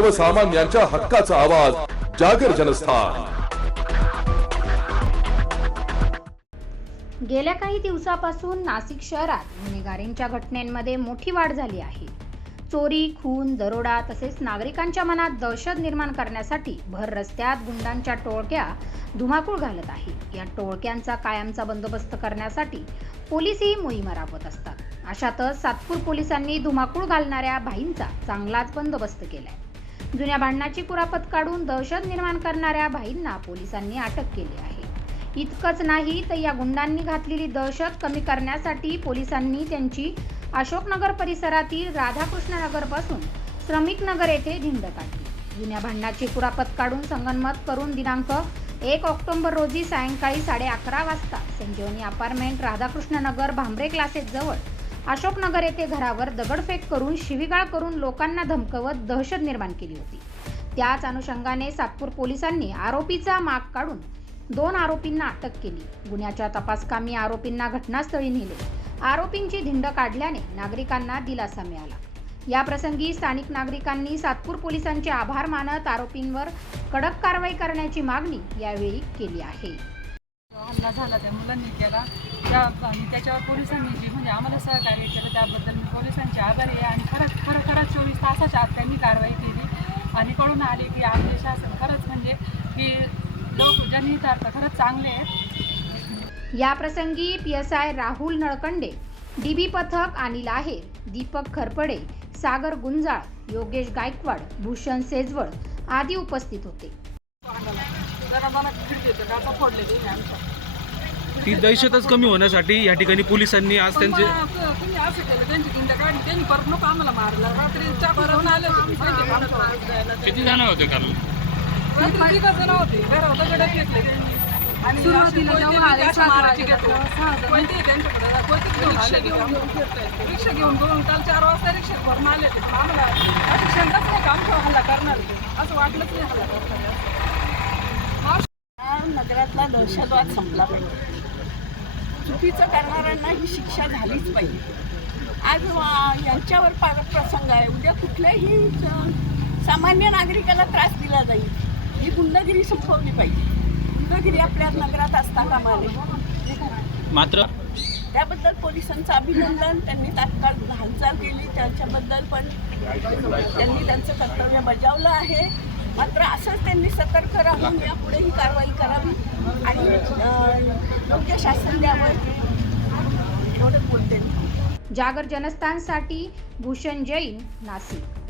सर्वसामान्यांच्या हक्काचा आवाज जागर जनस्थान. गेल्या काही दिवसापासून नाशिक शहरात गुन्हेगारींच्या घटनांमध्ये मोठी वाढ झाली आहे. चोरी खून दरोडा तसेच नागरिकांच्या मनात दहशत निर्माण करण्यासाठी भर रस्त्यात गुंडांच्या टोळक्या धुमाकूळ घालत आहे. या टोळक्यांचा कायमचा बंदोबस्त करण्यासाठी पोलीसही मोहीम राबवत असतात. अशातच सातपूर पोलिसांनी धुमाकूळ घालणाऱ्या भाईंचा चांगलाच बंदोबस्त केलाय. जुन्या भांडणाची कुरापत काढून दहशत निर्माण करणाऱ्या भाईंना पोलिसांनी अटक केली आहे. इतकंच नाही तर या गुंडांनी घातलेली दहशत कमी करण्यासाठी पोलिसांनी त्यांची अशोकनगर परिसरातील राधाकृष्णनगरपासून श्रमिक नगर येथे धिंड काढली. जुन्या भांडणाची कुरापत काढून संगनमत करून दिनांक एक ऑक्टोबर रोजी सायंकाळी साडे अकरा वाजता संजीवनी अपार्टमेंट राधाकृष्णनगर भांबरे क्लासेस जवळ अशोकनगर येथे घरावर दगडफेक करून शिवीगाळ करून लोकांना धमकवत दहशत निर्माण केली होती. त्याच अनुषंगाने सातपूर पोलिसांनी आरोपीचा माग काढून दोन आरोपींना अटक केली. गुन्ह्याच्या तपासकामी आरोपींना घटनास्थळी नेले. आरोपींची धिंड काढल्याने नागरिकांना दिलासा मिळाला. या प्रसंगी स्थानिक नागरिकांनी सातपूर पोलिसांचे आभार मानत आरोपींवर कडक कारवाई करण्याची मागणी यावेळी केली आहे. हल्ला झाला त्या मुलांनी केला. त्या आणि त्याच्यावर पोलिसांनी जी म्हणजे आम्हाला सहकार्य केलं त्याबद्दल मी पोलिसांचे आभारी आहे. आणि खरंच खरं खरंच चोवीस तासाच्या आत त्यांनी कारवाई केली. आणि कळून आले की आपले शासन खरंच म्हणजे की लोक जनहितार्थ खरंच चांगले आहेत. या प्रसंगी P S I Rahul Nalkande D B पथक अनिल आहेर दीपक खरपडे सागर गुंजाळ योगेश गायकवाड भूषण सेजवळ आदी उपस्थित होते. ते आमच्या ती दहशतच कमी होण्यासाठी या ठिकाणी पोलिसांनी आज त्यांचे तुम्ही असं केलं त्यांची चिंता काढली त्यांनी परत नको आम्हाला मारलं. रात्रीच्या परत आले होते. किती जण होते काल रात्री तिघं जण होते घरावर दगड घेतले त्यांनी. आणि सुरुवातीला जेव्हा आले मारायचे घेतलं. कोणते त्यांच्याकडे कोणते घेऊन. रिक्षा घेऊन दोन काल चार वाजता रिक्षा भरून आले ते आम्हाला अशी शंकाच नाही का आमच्या हल्ला करणार ते. असं वाटलंच नाही हल्ला करणार नगरातला दहशतवाद संपला पाहिजे. चुकीचं करणाऱ्यांना ही शिक्षा झालीच पाहिजे. आज यांच्यावर पार प्रसंग आहे. उद्या कुठल्याही सामान्य नागरिकाला त्रास दिला जाईल. ही गुंडगिरी संपवली पाहिजे. गुंडगिरी आपल्या नगरात असता कामा नये मात्र? त्याबद्दल पोलिसांचं अभिनंदन. त्यांनी तात्काळ हालचाल केली. त्याच्याबद्दल पण त्यांनी त्यांचं कर्तव्य बजावलं आहे. मात्र असंच त्यांनी सतर्क राहून यापुढे ही कारवाई करावी. आणि योग्य शासन द्यावं. एवढं बोलते जागर जनस्थानसाठी भूषण जैन नाशिक.